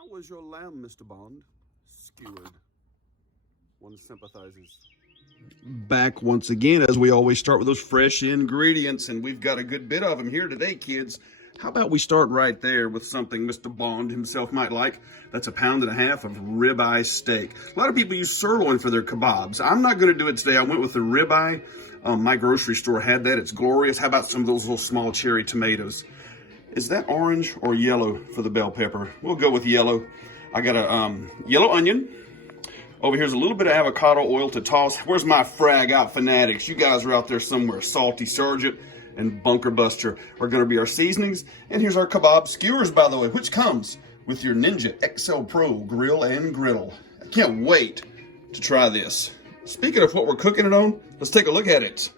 How was your lamb, Mr. Bond? Skewered. One sympathizes. Back once again, as we always start with those fresh ingredients, and we've got a good bit of them here today, kids. How about we start right there with something Mr. Bond himself might like? That's 1.5 pounds of ribeye steak. A lot of people use sirloin for their kebabs. I'm not going to do it today. I went with the ribeye. My grocery store had that. It's glorious. How about some of those little small cherry tomatoes? Is that orange or yellow for the bell pepper? We'll go with yellow. I got a yellow onion. Over here's a little bit of avocado oil to toss. Where's my Frag out fanatics? You guys are out there somewhere. Salty Sergeant and Bunker Buster are going to be our seasonings. And here's our kebab skewers, by the way, which comes with your Ninja XL Pro Grill and Griddle. I can't wait to try this. Speaking of what we're cooking it on, let's take a look at it.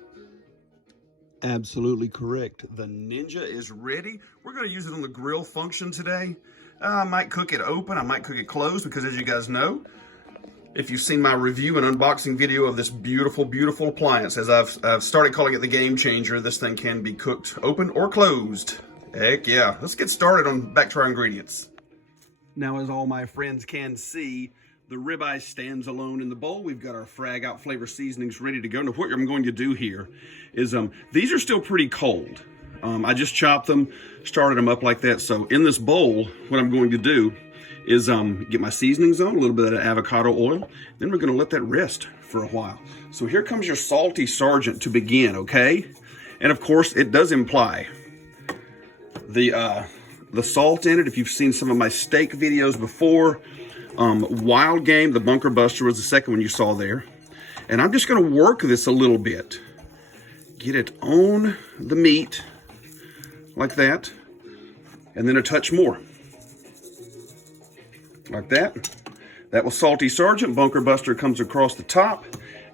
Absolutely correct. The Ninja is ready. We're going to use it on the grill function today. I might cook it open. I might cook it closed because, as you guys know, if you've seen my review and unboxing video of this beautiful, beautiful appliance, as I've started calling it the game changer, this thing can be cooked open or closed. Heck yeah. Let's get started on back to our ingredients. Now, as all my friends can see, the ribeye stands alone in the bowl. We've got our Frag out flavor seasonings ready to go. Now, what I'm going to do here is, these are still pretty cold. I just chopped them, started them up like that. So in this bowl, what I'm going to do is get my seasonings on, a little bit of avocado oil. Then we're going to let that rest for a while. So here comes your Salty Sergeant to begin, okay? And of course, it does imply the salt in it. If you've seen some of my steak videos before, Wild Game, the Bunker Buster was the second one you saw there. And I'm just going to work this a little bit. Get it on the meat like that. And then a touch more. Like that. That was Salty Sergeant. Bunker Buster comes across the top.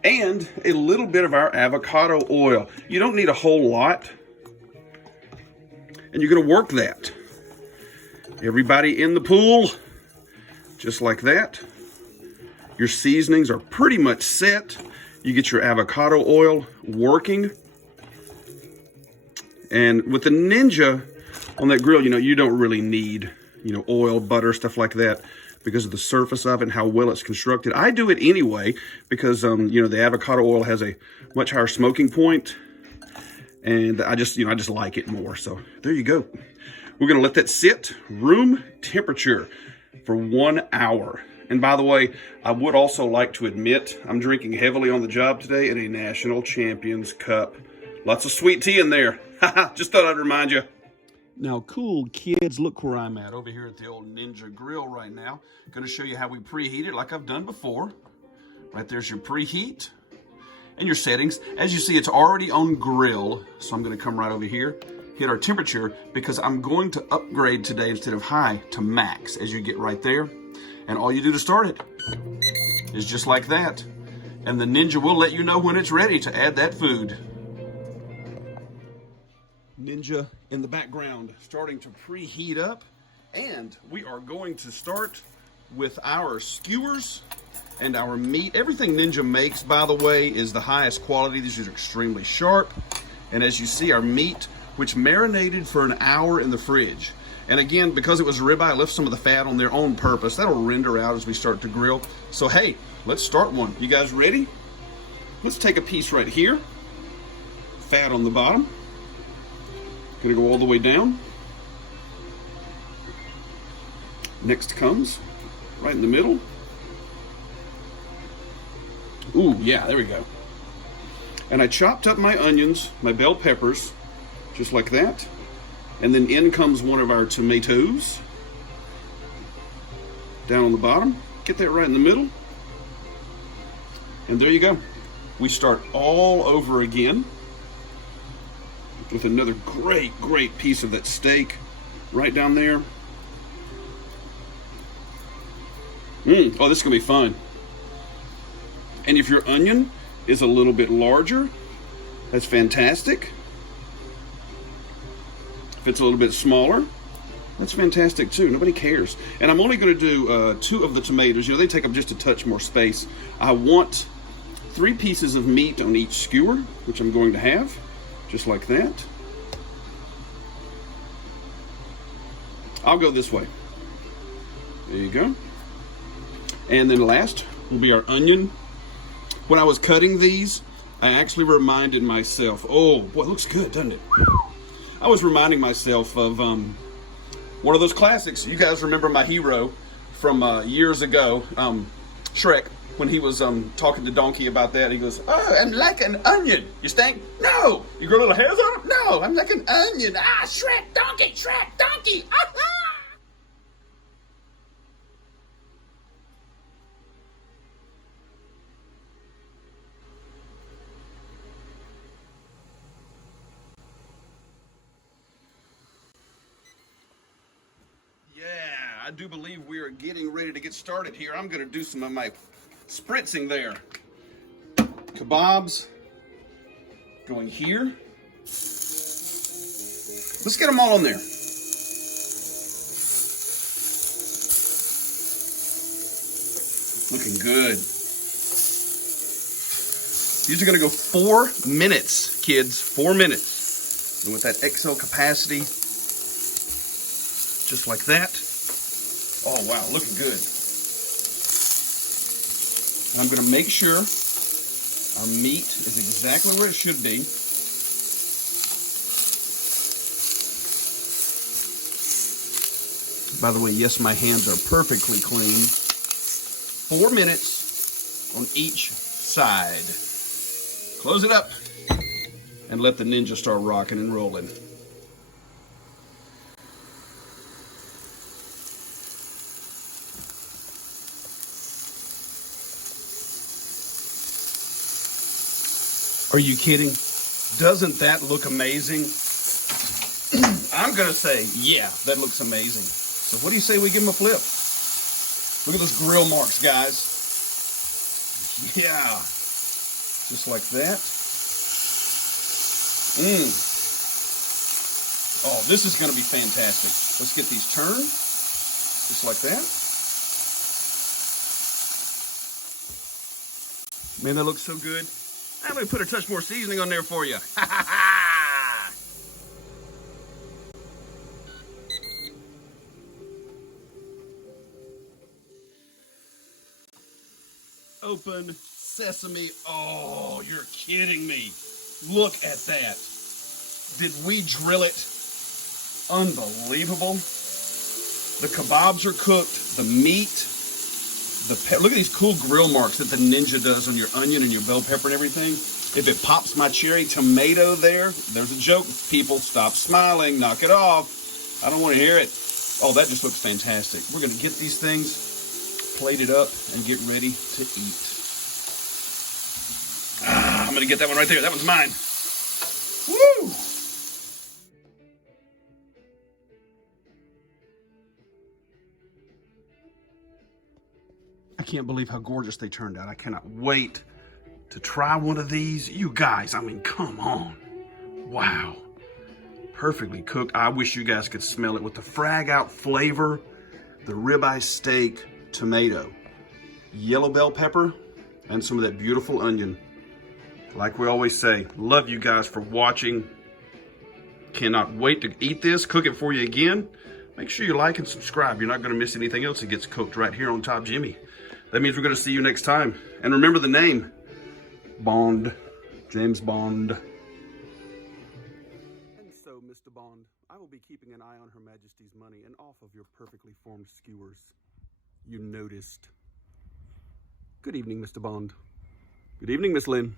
And a little bit of our avocado oil. You don't need a whole lot. And you're going to work that. Everybody in the pool. Just like that. Your seasonings are pretty much set. You get your avocado oil working. And with the Ninja on that grill, you don't really need, oil, butter, stuff like that because of the surface of it and how well it's constructed. I do it anyway because, the avocado oil has a much higher smoking point. And I just like it more. So there you go. We're going to let that sit room temperature for 1 hour. And by the way, I would also like to admit I'm drinking heavily on the job today in a National Champions Cup. Lots of sweet tea in there. Just thought I'd remind you. Now, cool kids, look where I'm at over here at the old Ninja Grill right now. Going to show you how we preheat it like I've done before. Right there's your preheat and your settings. As you see, it's already on grill. So I'm going to come right over here, hit our temperature, because I'm going to upgrade today instead of high to max, as you get right there. And all you do to start it is just like that. And the Ninja will let you know when it's ready to add that food. Ninja in the background starting to preheat up. And we are going to start with our skewers and our meat. Everything Ninja makes, by the way, is the highest quality. These are extremely sharp. And as you see, our meat, which marinated for an hour in the fridge. And again, because it was ribeye, I left some of the fat on there on purpose. That'll render out as we start to grill. So hey, let's start one. You guys ready? Let's take a piece right here. Fat on the bottom. Gonna go all the way down. Next comes right in the middle. Ooh, yeah, there we go. And I chopped up my onions, my bell peppers, just like that. And then in comes one of our tomatoes. Down on the bottom. Get that right in the middle. And there you go. We start all over again with another great, great piece of that steak right down there. Oh, this is going to be fun. And if your onion is a little bit larger, that's fantastic. If it's a little bit smaller, that's fantastic too. Nobody cares. And I'm only going to do 2 of the tomatoes. They take up just a touch more space. I want 3 pieces of meat on each skewer, which I'm going to have, just like that. I'll go this way. There you go. And then last will be our onion. When I was cutting these, I actually reminded myself, oh boy, it looks good, doesn't it? I was reminding myself of one of those classics. You guys remember my hero from years ago, Shrek, when he was talking to Donkey about that. He goes, oh, I'm like an onion. You stink? No. You grow little hairs on it? No, I'm like an onion. Ah, Shrek, Donkey, ah-ha! Yeah, I do believe we are getting ready to get started here. I'm going to do some of my spritzing there. Kebabs going here. Let's get them all on there. Looking good. These are going to go 4 minutes, kids. 4 minutes. And with that XL capacity, just like that. Oh, wow, looking good. And I'm going to make sure our meat is exactly where it should be. By the way, yes, my hands are perfectly clean. 4 minutes on each side. Close it up and let the Ninja start rocking and rolling. Are you kidding? Doesn't that look amazing? I'm gonna say, yeah, that looks amazing. So what do you say we give them a flip? Look at those grill marks, guys. Yeah, just like that. Oh, this is gonna be fantastic. Let's get these turned, just like that. Man, that looks so good. I'm going to put a touch more seasoning on there for you. Open sesame. Oh, you're kidding me. Look at that. Did we drill it? Unbelievable. The kebabs are cooked. The meat. Look at these cool grill marks that the Ninja does on your onion and your bell pepper and everything. If it pops my cherry tomato there's a joke. People, stop smiling. Knock it off. I don't want to hear it. Oh, that just looks fantastic. We're going to get these things plated up and get ready to eat. I'm going to get that one right there. That one's mine. Woo! I can't believe how gorgeous they turned out. I cannot wait to try one of these. You guys, I mean, come on. Wow. Perfectly cooked. I wish you guys could smell it with the Frag out flavor, the ribeye steak, tomato, yellow bell pepper, and some of that beautiful onion. Like we always say, love you guys for watching. Cannot wait to eat this, cook it for you again. Make sure you like and subscribe. You're not going to miss anything else that gets cooked right here on Top Jimmy. That means we're going to see you next time. And remember the name, Bond, James Bond. And so, Mr. Bond, I will be keeping an eye on Her Majesty's money and off of your perfectly formed skewers. You noticed. Good evening, Mr. Bond. Good evening, Miss Lynn.